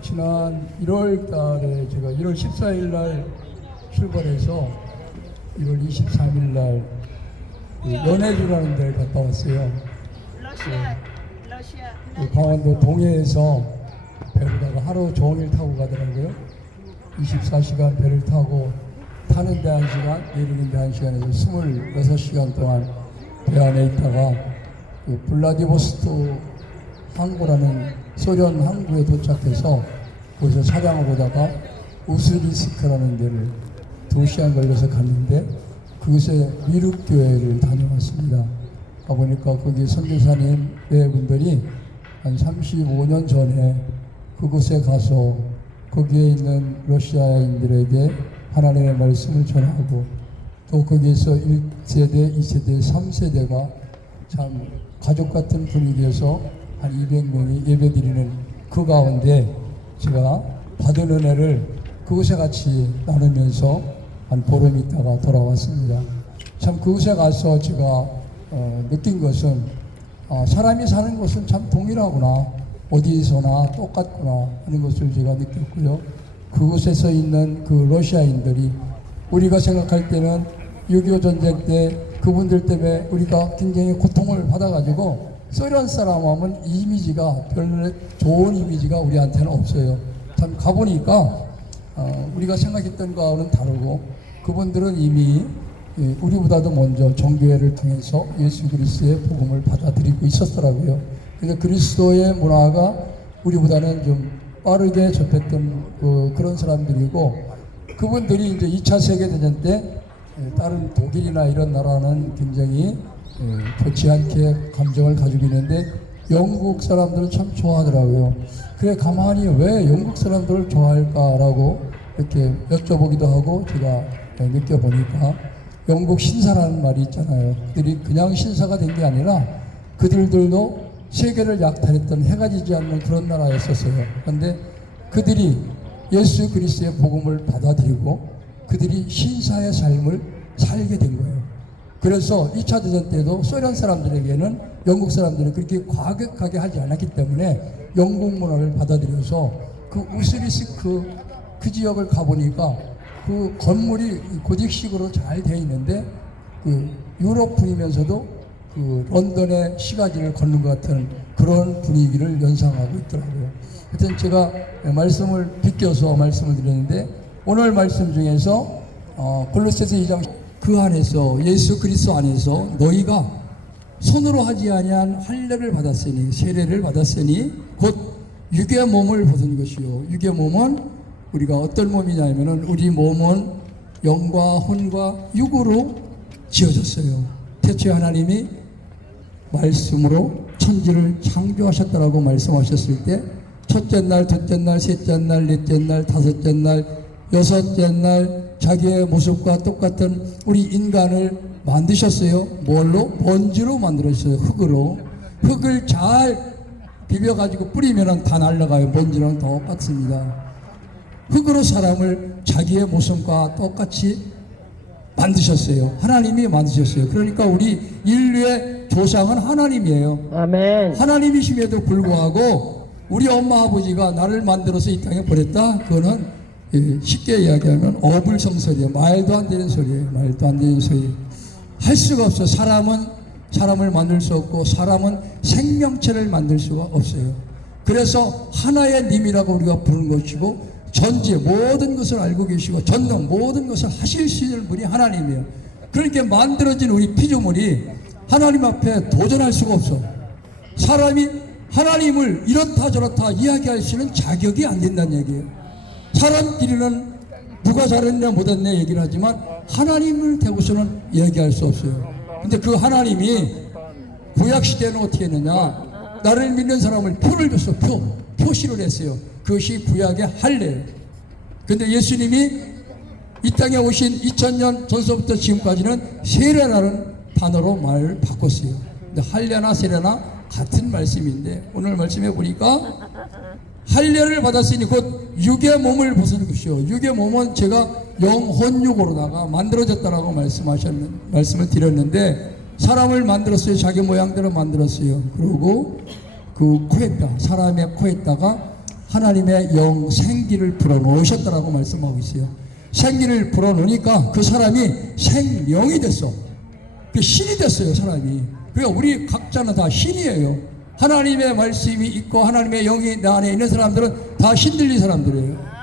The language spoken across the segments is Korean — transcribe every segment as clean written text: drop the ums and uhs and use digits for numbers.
지난 1월 달에 제가 1월 14일 날 출발해서 1월 23일 날 연해주라는 데를 갔다 왔어요. 강원도 동해에서 배로다가 하루 종일 타고 가더라고요. 24시간 배를 타고 타는데 1시간, 내리는데 1시간에서 26시간 동안 배 안에 있다가 블라디보스토크 항구라는 소련 항구에 도착해서 거기서 차량을 보다가 우스리스크라는 데를 2시간 걸려서 갔는데 그곳에 미륵교회를 다녀왔습니다. 가보니까 거기 선교사님 분들이 한 35년 전에 그곳에 가서 거기에 있는 러시아인들에게 하나님의 말씀을 전하고 또 거기에서 1세대, 2세대, 3세대가 참 가족 같은 분위기에서 한 200명이 예배드리는 그 가운데 제가 받은 은혜를 그곳에 같이 나누면서 한 보름 있다가 돌아왔습니다. 참 그곳에 가서 제가 느낀 것은 사람이 사는 곳은 참 동일하구나, 어디서나 똑같구나 하는 것을 제가 느꼈고요. 그곳에서 있는 그 러시아인들이 우리가 생각할 때는 6.25 전쟁 때 그분들 때문에 우리가 굉장히 고통을 받아가지고 소련 사람 하면 이미지가 별로 좋은 이미지가 우리한테는 없어요. 참 가보니까 우리가 생각했던 거와는 다르고 그분들은 이미 우리보다도 먼저 정교회를 통해서 예수 그리스도의 복음을 받아들이고 있었더라고요. 그래서 그리스도의 문화가 우리보다는 좀 빠르게 접했던 그런 사람들이고 그분들이 이제 2차 세계대전 때 다른 독일이나 이런 나라는 굉장히 좋지 않게 감정을 가지고 있는데 영국 사람들은 참 좋아하더라고요. 그래 가만히 왜 영국 사람들을 좋아할까라고 이렇게 여쭤보기도 하고 제가 느껴보니까 영국 신사라는 말이 있잖아요. 그들이 그냥 신사가 된 게 아니라 그들도 세계를 약탈했던 해가 지지 않는 그런 나라였었어요. 그런데 그들이 예수 그리스도의 복음을 받아들이고 그들이 신사의 삶을 살게 된 거예요. 그래서 2차 대전 때도 소련 사람들에게는 영국 사람들은 그렇게 과격하게 하지 않았기 때문에 영국 문화를 받아들여서 그 우스리스크 그 지역을 가보니까 그 건물이 고직식으로 잘 되어 있는데 그 유럽 분이면서도 그 런던의 시가지를 걷는 것 같은 그런 분위기를 연상하고 있더라고요. 하여튼 제가 말씀을 비껴서 말씀을 드렸는데 오늘 말씀 중에서 골로새서 2장 그 안에서 예수 그리스도 안에서 너희가 손으로 하지 아니한 할례를 받았으니 세례를 받았으니 곧 육의 몸을 벗은 것이요. 육의 몸은 우리가 어떤 몸이냐면은 우리 몸은 영과 혼과 육으로 지어졌어요. 태초에 하나님이 말씀으로 천지를 창조하셨다라고 말씀하셨을 때 첫째 날, 둘째 날, 셋째 날, 넷째 날, 다섯째 날, 여섯째 날 자기의 모습과 똑같은 우리 인간을 만드셨어요. 뭘로? 먼지로 만들었어요. 흙으로. 흙을 잘 비벼가지고 뿌리면 다 날아가요. 먼지랑 똑같습니다. 흙으로 사람을 자기의 모습과 똑같이 만드셨어요. 하나님이 만드셨어요. 그러니까 우리 인류의 조상은 하나님이에요. 아멘. 하나님이심에도 불구하고 우리 엄마 아버지가 나를 만들어서 이 땅에 보냈다? 그거는 쉽게 이야기하면 어불성설이에요. 말도 안 되는 소리예요. 말도 안 되는 소리. 할 수가 없어. 사람은 사람을 만들 수 없고 사람은 생명체를 만들 수가 없어요. 그래서 하나의 님이라고 우리가 부르는 것이고 전지 모든 것을 알고 계시고 전능 모든 것을 하실 수 있는 분이 하나님이에요. 그렇게 만들어진 우리 피조물이 하나님 앞에 도전할 수가 없어. 사람이 하나님을 이렇다 저렇다 이야기할 수 있는 자격이 안 된다는 얘기예요. 사람끼리는 누가 잘했냐 못했냐 얘기를 하지만 하나님을 대고서는 얘기할 수 없어요. 근데 그 하나님이 구약시대는 어떻게 했느냐, 나를 믿는 사람을 표를 줬어. 표시를 했어요. 그것이 구약의 할례예요. 근데 예수님이 이 땅에 오신 2000년 전서부터 지금까지는 세례라는 단어로 말을 바꿨어요. 근데 할례나 세례나 같은 말씀인데 오늘 말씀해 보니까 할례를 받았으니 곧 육의 몸을 벗은 것이요. 육의 몸은 제가 영혼육으로다가 만들어졌다라고 말씀을 드렸는데, 사람을 만들었어요. 자기 모양대로 만들었어요. 그리고 그 코에다, 사람의 코에다가 하나님의 영 생기를 불어넣으셨다라고 말씀하고 있어요. 생기를 불어넣으니까 그 사람이 생명이 됐어. 그 신이 됐어요, 사람이. 그러니까 우리 각자는 다 신이에요. 하나님의 말씀이 있고 하나님의 영이 내 안에 있는 사람들은 다 신들린 사람들이에요.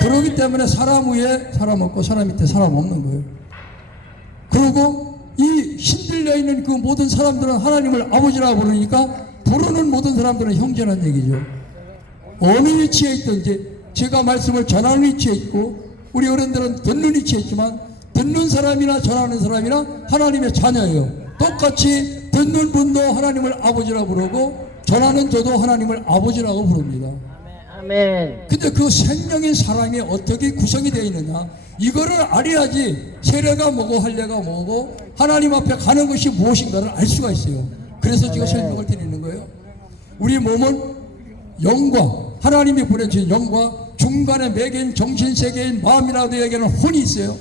그렇기 때문에 사람 위에 사람 없고 사람 밑에 사람 없는 거예요. 그리고 이 신들려 있는 그 모든 사람들은 하나님을 아버지라 부르니까 부르는 모든 사람들은 형제라는 얘기죠. 어느 위치에 있든지 제가 말씀을 전하는 위치에 있고, 우리 어른들은 듣는 위치에 있지만 듣는 사람이나 전하는 사람이나 하나님의 자녀예요. 똑같이 듣는 분도 하나님을 아버지라 부르고 전하는 저도 하나님을 아버지라고 부릅니다. 아멘. 근데 그 생명인 사람이 어떻게 구성이 되어 있느냐, 이거를 알아야지 세례가 뭐고 할례가 뭐고 하나님 앞에 가는 것이 무엇인가를 알 수가 있어요. 그래서 제가 설명을 드리는 거예요. 우리 몸은 영과 하나님이 보내주신 영과 중간에 매개인 정신세계인 마음이라도 얘기하는 혼이 있어요.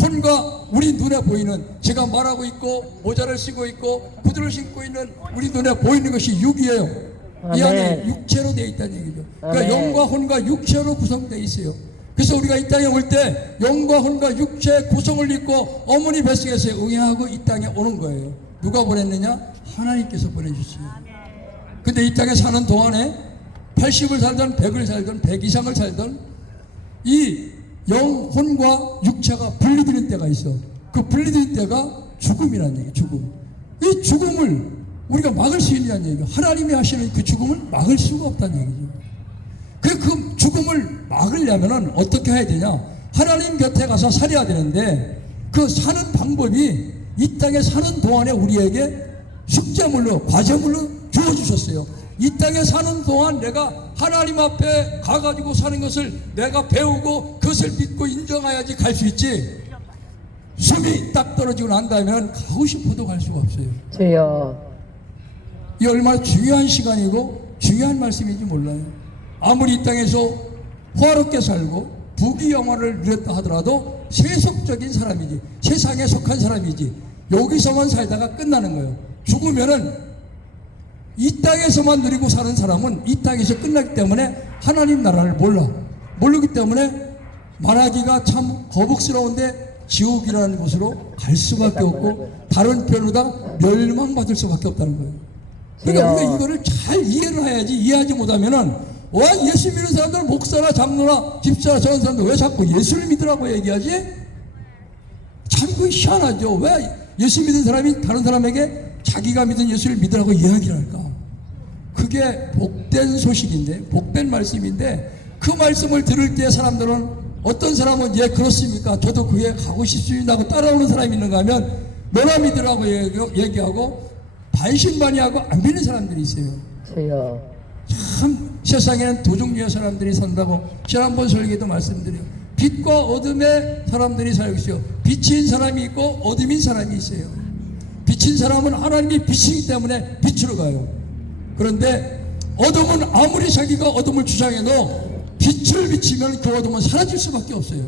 혼과 우리 눈에 보이는, 제가 말하고 있고 모자를 쓰고 있고 구두를 신고 있는 우리 눈에 보이는 것이 육이에요. 이 안에 육체로 되어 있다는 얘기죠. 그러니까 영과 혼과 육체로 구성되어 있어요. 그래서 우리가 이 땅에 올 때 영과 혼과 육체의 구성을 입고 어머니 뱃속에서 응애하고 이 땅에 오는 거예요. 누가 보냈느냐? 하나님께서 보내주시요. 근데 이 땅에 사는 동안에 80을 살든 100을 살든 100 이상을 살든 이 영혼과 육체가 분리되는 때가 있어. 그 분리되는 때가 죽음이라는 얘기예요. 죽음. 이 죽음을 우리가 막을 수 있냐는 얘기예요. 하나님이 하시는 그 죽음을 막을 수가 없다는 얘기죠. 그 죽음을 막으려면 어떻게 해야 되냐? 하나님 곁에 가서 살아야 되는데, 그 사는 방법이 이 땅에 사는 동안에 우리에게 숙제물로, 과제물로 주어주셨어요. 이 땅에 사는 동안 내가 하나님 앞에 가가지고 사는 것을 내가 배우고 그것을 믿고 인정해야지 갈 수 있지, 숨이 딱 떨어지고 난 다음에는 가고 싶어도 갈 수가 없어요. 주여. 이 얼마나 중요한 시간이고 중요한 말씀인지 몰라요. 아무리 이 땅에서 호화롭게 살고 부귀영화를 누렸다 하더라도 세속적인 사람이지, 세상에 속한 사람이지, 여기서만 살다가 끝나는 거예요. 죽으면은 이 땅에서만 누리고 사는 사람은 이 땅에서 끝나기 때문에 하나님 나라를 모르기 때문에 말하기가 참 거북스러운데 지옥이라는 곳으로 갈 수밖에 없고 다른 표현으로다 멸망받을 수밖에 없다는 거예요. 그러니까 우리가 이거를 잘 이해를 해야지. 이해하지 못하면은 와, 예수 믿는 사람들은 목사나 장로나 집사나 저런 사람들 왜 자꾸 예수를 믿으라고 얘기하지? 참 그 희한하죠. 왜 예수 믿는 사람이 다른 사람에게 자기가 믿은 예수를 믿으라고 이야기를 할까? 그게 복된 소식인데, 복된 말씀인데, 그 말씀을 들을 때 사람들은, 어떤 사람은 예 그렇습니까? 저도 그게 가고 싶습니다 하고 따라오는 사람이 있는가 하면 너나 믿으라고 얘기하고 반신반의하고 안 믿는 사람들이 있어요. 참 세상에는 두 종류의 사람들이 산다고 지난번 설계도 말씀드려요. 빛과 어둠의 사람들이 살고 있어요. 빛인 사람이 있고 어둠인 사람이 있어요. 빛인 사람은 하나님이 빛이기 때문에 빛으로 가요. 그런데 어둠은 아무리 자기가 어둠을 주장해도 빛을 비치면 그 어둠은 사라질 수밖에 없어요.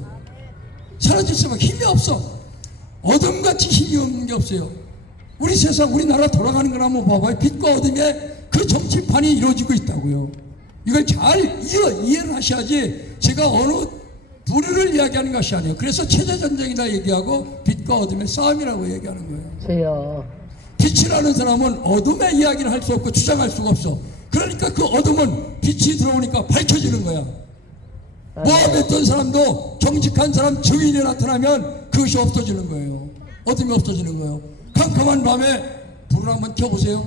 사라질 수밖에, 힘이 없어. 어둠같이 힘이 없는 게 없어요. 우리 세상, 우리나라 돌아가는 걸 한번 봐봐요. 빛과 어둠의 그 정치판이 이루어지고 있다고요. 이걸 잘 이해를 하셔야지 제가 어느 부류를 이야기하는 것이 아니에요. 그래서 체제전쟁이다 얘기하고 빛과 어둠의 싸움이라고 얘기하는 거예요. 빛이라는 사람은 어둠의 이야기를 할 수 없고 주장할 수가 없어. 그러니까 그 어둠은 빛이 들어오니까 밝혀지는 거야. 모함했던 사람도 정직한 사람 증인이 나타나면 그것이 없어지는 거예요. 어둠이 없어지는 거예요. 캄캄한 밤에 불을 한번 켜보세요.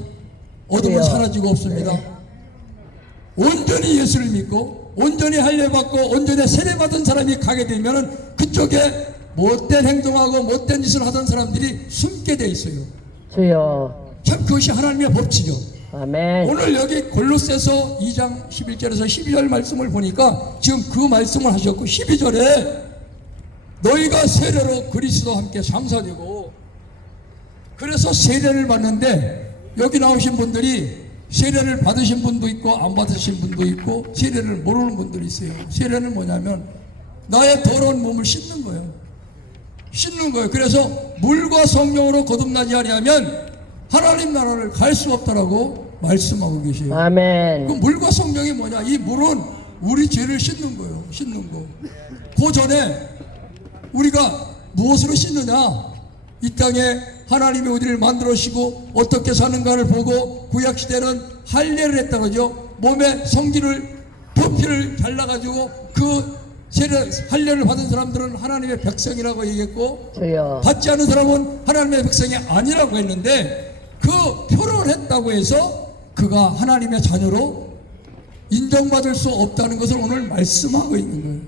어둠은 사라지고 없습니다. 온전히 예수를 믿고 온전히 할례받고 온전히 세례받은 사람이 가게 되면은 그쪽에 못된 행동하고 못된 짓을 하던 사람들이 숨게 돼 있어요. 참 그것이 하나님의 법칙이요. 아멘. 오늘 여기 골로새서 2장 11절에서 12절 말씀을 보니까 지금 그 말씀을 하셨고 12절에 너희가 세례로 그리스도와 함께 상사되고, 그래서 세례를 받는데 여기 나오신 분들이 세례를 받으신 분도 있고 안 받으신 분도 있고 세례를 모르는 분들이 있어요. 세례는 뭐냐면 나의 더러운 몸을 씻는 거예요. 씻는 거예요. 그래서 물과 성령으로 거듭나지 아니하면 하나님 나라를 갈 수 없다라고 말씀하고 계세요. 아멘. 그 물과 성령이 뭐냐? 이 물은 우리 죄를 씻는 거예요. 씻는 거. 그 전에 우리가 무엇으로 씻느냐? 이 땅에 하나님이 우리를 만들어시고 어떻게 사는가를 보고 구약시대는 할례를 했다 그러죠. 몸에 성기를 표피를 잘라가지고 그 세례 할례를 받은 사람들은 하나님의 백성이라고 얘기했고 주여. 받지 않은 사람은 하나님의 백성이 아니라고 했는데 그 표를 했다고 해서 그가 하나님의 자녀로 인정받을 수 없다는 것을 오늘 말씀하고 있는 거예요.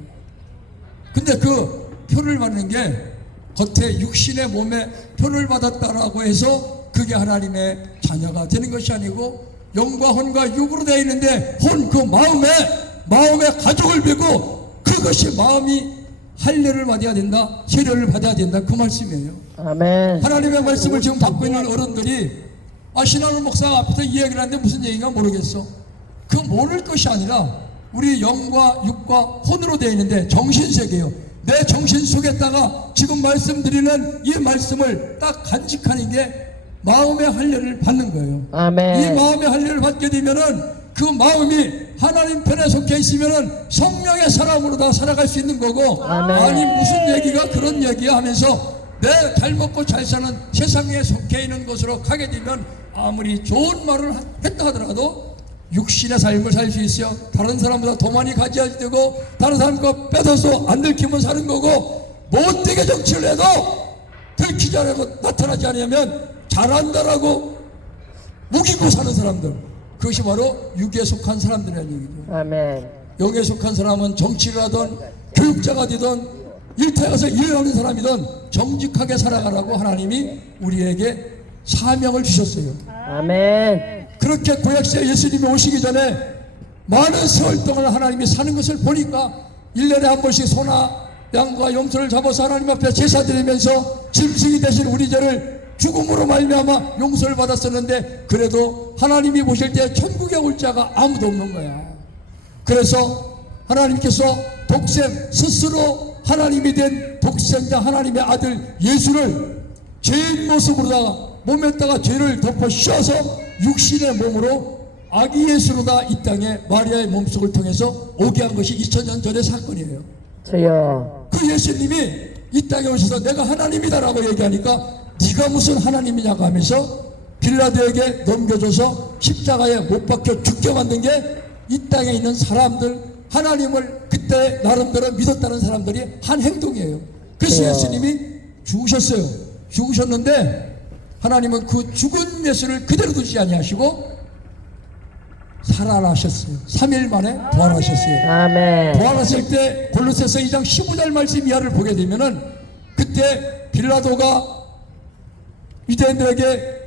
근데 그 표를 받는 게 겉에 육신의 몸에 표를 받았다라고 해서 그게 하나님의 자녀가 되는 것이 아니고 영과 혼과 육으로 되어 있는데 혼 그 마음에 가족을 맺고 그것이 마음이 할례를 받아야 된다, 세례를 받아야 된다 그 말씀이에요. 아멘. 하나님의 말씀을 지금 받고 있는 어른들이 신학원 목사 앞에서 이야기를 하는데 무슨 얘기인가 모르겠어. 그 모를 것이 아니라 우리 영과 육과 혼으로 되어 있는데 정신세계요. 내 정신 속에다가 지금 말씀드리는 이 말씀을 딱 간직하는 게 마음의 할례를 받는 거예요. 아멘. 이 마음의 할례를 받게 되면은 그 마음이 하나님 편에 속해 있으면은 성령의 사람으로 다 살아갈 수 있는 거고 아멘. 아니 무슨 얘기가 그런 얘기야 하면서 내 잘 먹고 잘 사는 세상에 속해 있는 곳으로 가게 되면 아무리 좋은 말을 했다 하더라도 육신의 삶을 살 수 있어요. 다른 사람보다 더 많이 가져야 되고 다른 사람 거 뺏어서 안 들키면 사는 거고 못되게 정치를 해도 들키지 않고 나타나지 않으면 잘한다라고 무기고 사는 사람들, 그것이 바로 육에 속한 사람들이라는 얘기죠. 아멘. 영에 속한 사람은 정치를 하든 교육자가 되든 일터에 가서 일을 하는 사람이든 정직하게 살아가라고 하나님이 우리에게 사명을 주셨어요. 아멘. 그렇게 구약시대 예수님이 오시기 전에 많은 세월 동안 하나님이 사는 것을 보니까 1년에 한 번씩 소나 양과 염소를 잡아서 하나님 앞에 제사 드리면서 짐승이 대신 우리 죄를 죽음으로 말미암아 용서를 받았었는데 그래도 하나님이 보실 때 천국에 올 자가 아무도 없는 거야. 그래서 하나님께서 독생 스스로 하나님이 된 독생자 하나님의 아들 예수를 죄인 모습으로다가 몸에다가 죄를 덮어 씌워서 육신의 몸으로 아기 예수로다 이 땅에 마리아의 몸속을 통해서 오게 한 것이 2000년 전의 사건이에요. 주여. 그 예수님이 이 땅에 오셔서 내가 하나님이다라고 얘기하니까 네가 무슨 하나님이냐고 하면서 빌라도에게 넘겨줘서 십자가에 못 박혀 죽게 만든 게 이 땅에 있는 사람들, 하나님을 그때 나름대로 믿었다는 사람들이 한 행동이에요. 그래서 예수님이 죽으셨어요. 죽으셨는데 하나님은 그 죽은 예수를 그대로 두지 아니하시고 살아나셨어요. 3일 만에 부활하셨어요. 아멘. 부활하실 때 골로새서 2장 15절 말씀 이하를 보게 되면은 그때 빌라도가 유대인들에게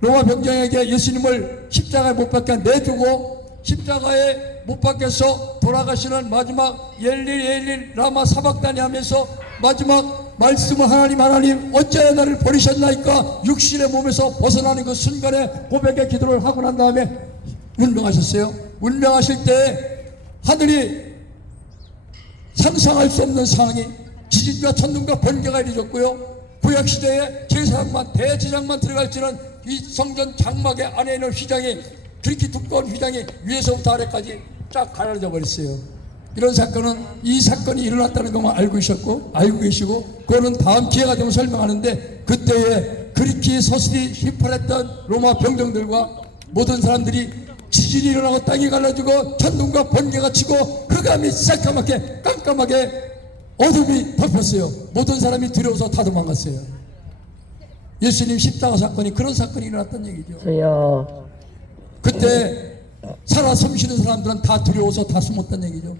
로마 병정에게 예수님을 십자가에 못 박게 내두고 십자가에 못 박혀서 돌아가시는 마지막 엘리 라마 사박다니 하면서 마지막 말씀을 하나님 어찌하여 나를 버리셨나이까 육신의 몸에서 벗어나는 그 순간에 고백의 기도를 하고 난 다음에 운명하셨어요. 운명하실 때 하늘이 상상할 수 없는 상황이 지진과 천둥과 번개가 이루어졌고요. 구약시대에 제사장만 대제사장만 들어갈지는 이 성전 장막의 안에 있는 휘장이 그렇게 두꺼운 휘장이 위에서부터 아래까지 쫙 가려져 버렸어요. 이런 사건은 이 사건이 일어났다는 것만 알고 계시고 그거는 다음 기회가 되면 설명하는데 그때에 그렇게 서슬이 휘팔했던 로마 병정들과 모든 사람들이 지진이 일어나고 땅이 갈라지고 천둥과 번개가 치고 흑암이 새까맣게 깜깜하게 어둠이 덮였어요. 모든 사람이 두려워서 다 도망갔어요. 예수님 십자가 사건이 그런 사건이 일어났다는 얘기죠. 주여. 그때 살아 숨쉬는 사람들은 다 두려워서 다 숨었다는 얘기죠.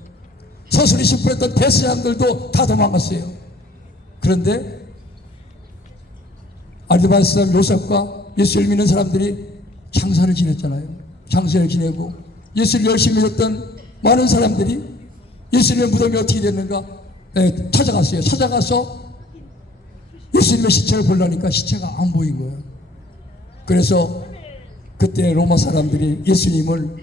서슬이 심플했던 대세장들도 다 도망갔어요. 그런데 아르바스 사람 요셉과 예수를 믿는 사람들이 장사를 지냈잖아요. 장사를 지내고 예수를 열심히 믿었던 많은 사람들이 예수님의 무덤이 어떻게 됐는가 찾아갔어요. 찾아가서 예수님의 시체를 보려니까 시체가 안 보인 거예요. 그래서 그때 로마 사람들이 예수님을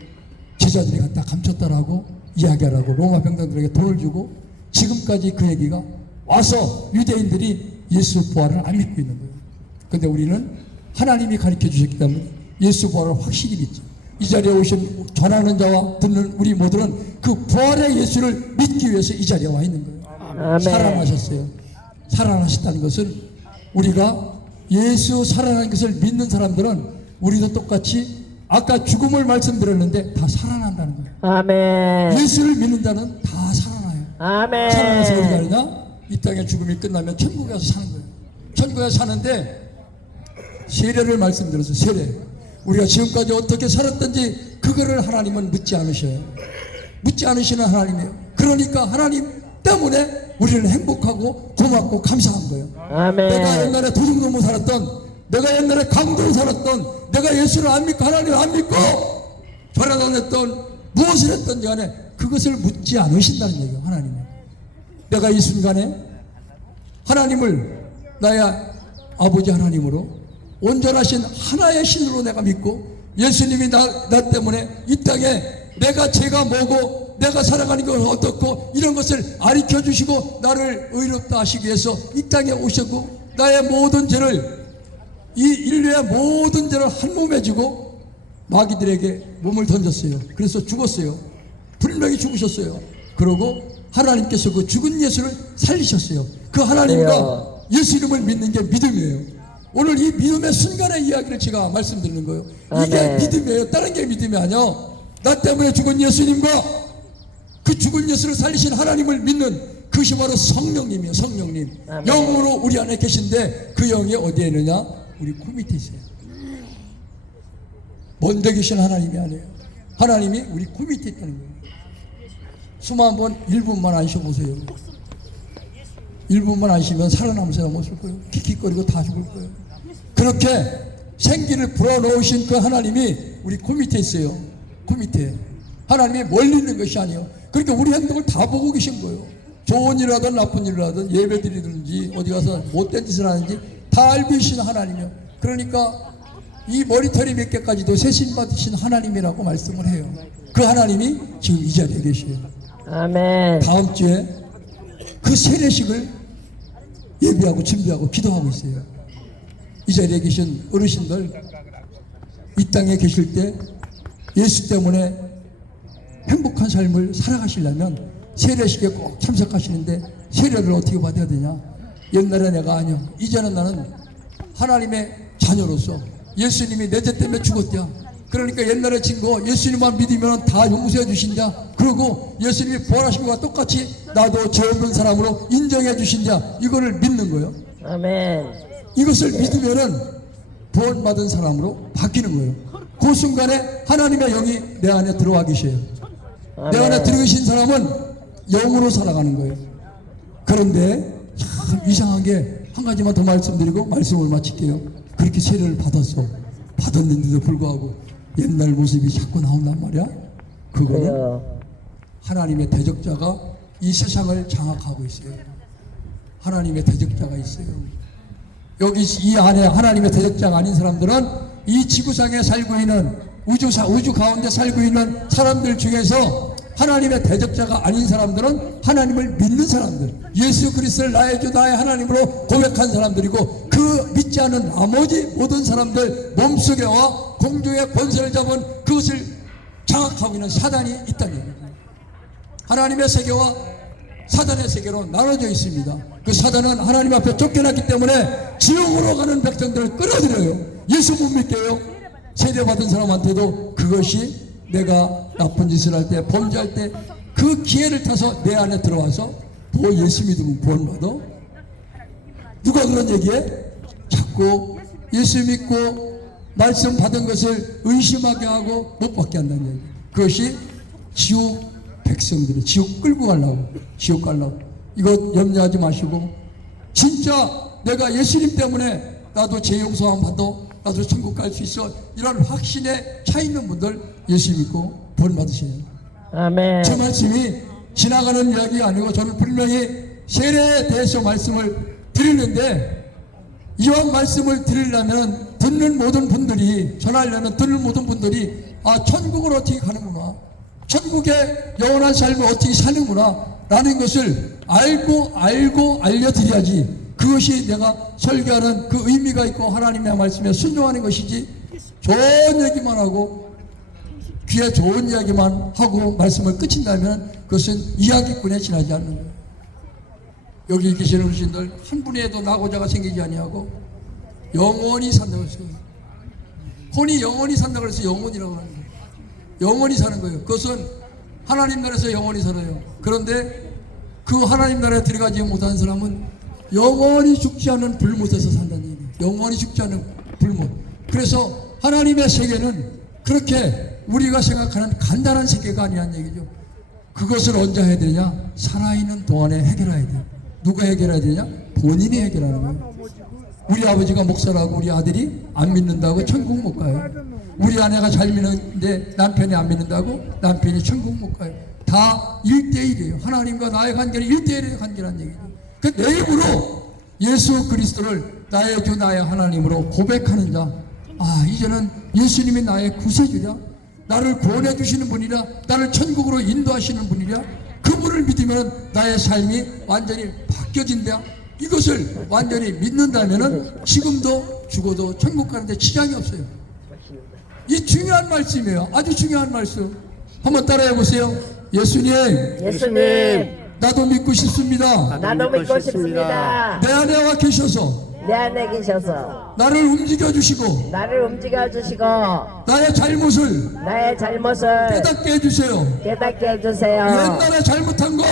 제자들이 갖다 감췄다라고 이야기하라고 로마 병장들에게 돈을 주고 지금까지 그 얘기가 와서 유대인들이 예수 부활을 안 믿고 있는 거예요. 근데 우리는 하나님이 가르쳐 주셨기 때문에 예수 부활을 확실히 믿죠. 이 자리에 오신 전하는 자와 듣는 우리 모두는 그 부활의 예수를 믿기 위해서 이 자리에 와 있는 거예요. 아멘. 살아나셨어요. 살아나셨다는 것은 우리가 예수 살아난 것을 믿는 사람들은 우리도 똑같이 아까 죽음을 말씀드렸는데 다 살아난다는 거예요. 아멘. 예수를 믿는 자는 다 살아나요. 아멘. 살아나서 어디가 아니냐? 이 땅의 죽음이 끝나면 천국에 가서 사는 거예요. 천국에 사는데 세례를 말씀드렸어요. 세례. 우리가 지금까지 어떻게 살았든지 그거를 하나님은 묻지 않으셔요. 묻지 않으시는 하나님이에요. 그러니까 하나님 때문에 우리는 행복하고 고맙고 감사한 거예요. 아멘. 내가 옛날에 도둑놈으로 살았던, 내가 옛날에 강도로 살았던, 내가 예수를 안 믿고 하나님을 안 믿고 절하던 했던 무엇을 했던지 간에 그것을 묻지 않으신다는 얘기예요. 하나님은. 내가 이 순간에 하나님을 나의 아버지 하나님으로 온전하신 하나의 신으로 내가 믿고 예수님이 나 때문에 이 땅에 내가 죄가 뭐고 내가 살아가는 건 어떻고 이런 것을 가르쳐 주시고 나를 의롭다 하시기 위해서 이 땅에 오셨고 나의 모든 죄를 이 인류의 모든 죄를 한 몸에 지고 마귀들에게 몸을 던졌어요. 그래서 죽었어요. 분명히 죽으셨어요. 그러고 하나님께서 그 죽은 예수를 살리셨어요. 그 하나님과 예수 이름을 믿는 게 믿음이에요. 오늘 이 믿음의 순간의 이야기를 제가 말씀드리는 거예요. 이게 아멘. 믿음이에요. 다른 게 믿음이 아니야. 나 때문에 죽은 예수님과 그 죽은 예수를 살리신 하나님을 믿는 그것이 바로 성령님이에요. 성령님. 아멘. 영으로 우리 안에 계신데 그 영이 어디에 있느냐? 우리 코 밑에 있어요. 먼데 계신 하나님이 아니에요. 하나님이 우리 코 밑에 있다는 거예요. 숨 한번 1분만 안 쉬어보세요. 1분만 안 쉬면 살아남은 사람 없을 거예요. 킥킥거리고 다 죽을 거예요. 그렇게 생기를 불어넣으신 그 하나님이 우리 코 밑에 있어요. 코 밑에. 하나님이 멀리 있는 것이 아니에요. 그러니까 우리 행동을 다 보고 계신 거예요. 좋은 일을 하든 나쁜 일을 하든 예배 드리든지 어디 가서 못된 짓을 하는지 다 알고 계신 하나님이요. 그러니까 이 머리털이 몇 개까지도 세신 받으신 하나님이라고 말씀을 해요. 그 하나님이 지금 이 자리에 계셔요. 아멘. 다음 주에 그 세례식을 예비하고 준비하고 기도하고 있어요. 이 자리에 계신 어르신들 이 땅에 계실 때 예수 때문에 행복한 삶을 살아가시려면 세례식에 꼭 참석하시는데 세례를 어떻게 받아야 되냐? 옛날에 내가 아니요. 이제는 나는 하나님의 자녀로서 예수님이 내 죄 때문에 죽었대요. 그러니까 옛날에 진 거 예수님만 믿으면 다 용서해 주신다. 그리고 예수님이 부활하신 것과 똑같이 나도 죄 없는 사람으로 인정해 주신다. 이거를 믿는 거예요. 아멘. 이것을 믿으면은 구원받은 사람으로 바뀌는 거예요. 그 순간에 하나님의 영이 내 안에 들어와 계셔요. 내 안에 들어계신 사람은 영으로 살아가는 거예요. 그런데 참 이상한 게 한 가지만 더 말씀드리고 말씀을 마칠게요. 그렇게 세례를 받았는데도 불구하고 옛날 모습이 자꾸 나온단 말이야. 그거는 하나님의 대적자가 이 세상을 장악하고 있어요. 하나님의 대적자가 있어요. 여기 이 안에 하나님의 대적자가 아닌 사람들은 이 지구상에 살고 있는 우주 가운데 살고 있는 사람들 중에서 하나님의 대적자가 아닌 사람들은 하나님을 믿는 사람들, 예수 그리스도를 나의 주 나의 하나님으로 고백한 사람들이고 그 믿지 않은 나머지 모든 사람들 몸속에와 공중의 권세를 잡은 그것을 장악하고 있는 사단이 있다는 얘기입니다. 하나님의 세계와 사단의 세계로 나눠져 있습니다. 그 사단은 하나님 앞에 쫓겨났기 때문에 지옥으로 가는 백성들을 끌어들여요. 예수 못 믿게요. 세례받은 사람한테도 그것이 내가 나쁜 짓을 할 때 범죄할 때 그 기회를 타서 내 안에 들어와서 예수 믿으면 구원받아. 누가 그런 얘기해? 자꾸 예수 믿고 말씀 받은 것을 의심하게 하고 못 받게 한다는 얘기. 그것이 지옥 백성들이 지옥 끌고 가려고, 지옥 가려고. 이거 염려하지 마시고 진짜 내가 예수님 때문에 나도 죄 용서함 받아, 나도 천국 갈 수 있어, 이런 확신에 차 있는 분들 예수 믿고 구원 받으세요. 아멘. 제 말씀이 지나가는 이야기가 아니고 저는 분명히 세례에 대해서 말씀을 드리는데 이왕 말씀을 드리려면 듣는 모든 분들이, 전하려면 듣는 모든 분들이 천국을 어떻게 가는구나, 천국의 영원한 삶을 어떻게 사는구나 라는 것을 알고 알려드려야지 그것이 내가 설교하는 그 의미가 있고 하나님의 말씀에 순종하는 것이지, 좋은 얘기만 하고 귀에 좋은 이야기만 하고 말씀을 끝인다면 그것은 이야기꾼에 지나지 않는 거예요. 여기 계시는 어르신들 한 분에도 나고자가 생기지 아니하고 영원히 산다고 했어요. 혼이 영원히 산다고 해서 영원이라고 하는 거예요. 영원히 사는 거예요. 그것은 하나님 나라에서 영원히 살아요. 그런데 그 하나님 나라에 들어가지 못하는 사람은 영원히 죽지 않은 불못에서 산다는 얘기예요. 영원히 죽지 않은 불못. 그래서 하나님의 세계는 그렇게 우리가 생각하는 간단한 세계가 아니라는 얘기죠. 그것을 언제 해야 되냐? 살아있는 동안에 해결해야 돼요. 누가 해결해야 되냐? 본인이 해결하는 거예요. 우리 아버지가 목사라고 우리 아들이 안 믿는다고 천국 못 가요. 우리 아내가 잘 믿는데 남편이 안 믿는다고 남편이 천국 못 가요. 다 1대1이에요. 하나님과 나의 관계는 1대1의 관계라는 얘기죠. 그 내 입으로 예수 그리스도를 나의 주 나의 하나님으로 고백하는 자, 이제는 예수님이 나의 구세주냐, 나를 구원해 주시는 분이라, 나를 천국으로 인도하시는 분이라, 그분을 믿으면 나의 삶이 완전히 바뀌어진다. 이것을 완전히 믿는다면은 지금도 죽어도 천국 가는데 지장이 없어요. 이 중요한 말씀이에요. 아주 중요한 말씀. 한번 따라해 보세요. 예수님, 나도 믿고 싶습니다. 나도 믿고 싶습니다. 내 안에 와 계셔서 내 안에 계셔서 나를 움직여 주시고 나를 움직여 주시고 나의 잘못을 나의 잘못을 깨닫게 해주세요. 깨닫게 해주세요. 옛날에 잘못한 것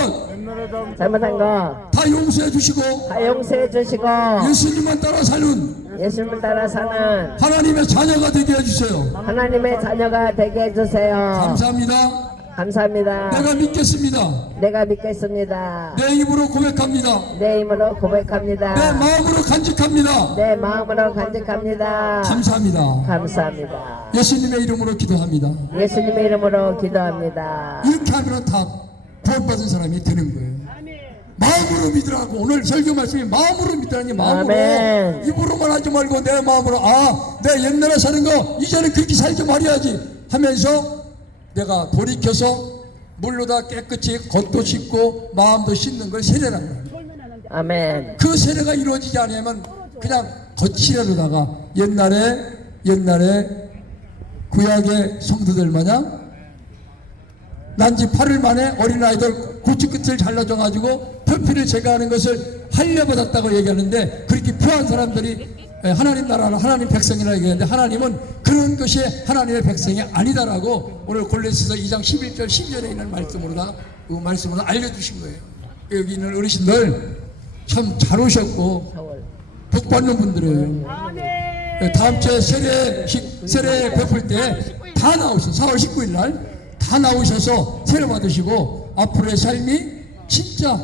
잘못한 거 다 용서해 주시고 다 용서해 주시고 예수님만 따라 사는 예수님을 따라 사는 하나님의 자녀가 되게 해주세요. 하나님의 자녀가 되게 해주세요. 감사합니다. 감사합니다. 내가 믿겠습니다. 내가 믿겠습니다. 내 입으로 고백합니다. 내 힘으로 고백합니다. 내 마음으로 간직합니다. 내 마음으로 간직합니다. 감사합니다. 감사합니다. 예수님의 이름으로 기도합니다. 예수님의 이름으로 기도합니다. 이렇게 하면 다 구원받은 사람이 되는 거예요. 마음으로 믿으라고. 오늘 설교 말씀이 마음으로 믿으라니. 마음으로. 아멘. 입으로만 하지 말고 내 마음으로, 내 옛날에 사는 거 이제는 그렇게 살지 말아야지 하면서 내가 돌이켜서 물로 다 깨끗이 겉도 씻고 마음도 씻는 걸 세례라는 거예요. 아멘. 그 세례가 이루어지지 않으면 그냥 겉이라로다가 옛날에 구약의 성도들 마냥 난지 8일 만에 어린아이들 고추 끝을 잘라줘가지고 표피를 제거하는 것을 할례받았다고 얘기하는데, 그렇게 표한 사람들이 하나님 나라는 하나님 백성이라고 얘기하는데, 하나님은 그런 것이 하나님의 백성이 아니다라고 오늘 골로새서 2장 11절 12절에 있는 말씀으로다가 그 말씀으로 알려주신 거예요. 여기 있는 어르신들 참 잘 오셨고 복 받는 분들이에요. 다음 주에 세례 베풀 때 다 나오셔서 4월 19일 날 다 나오셔서 세례 받으시고 앞으로의 삶이 진짜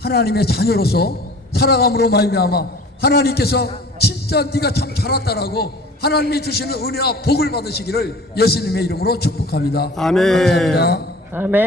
하나님의 자녀로서 살아감으로 말미암아 하나님께서 진짜 네가 참 잘왔다라고 하나님이 주시는 은혜와 복을 받으시기를 예수님의 이름으로 축복합니다. 아멘. 감사합니다. 아멘.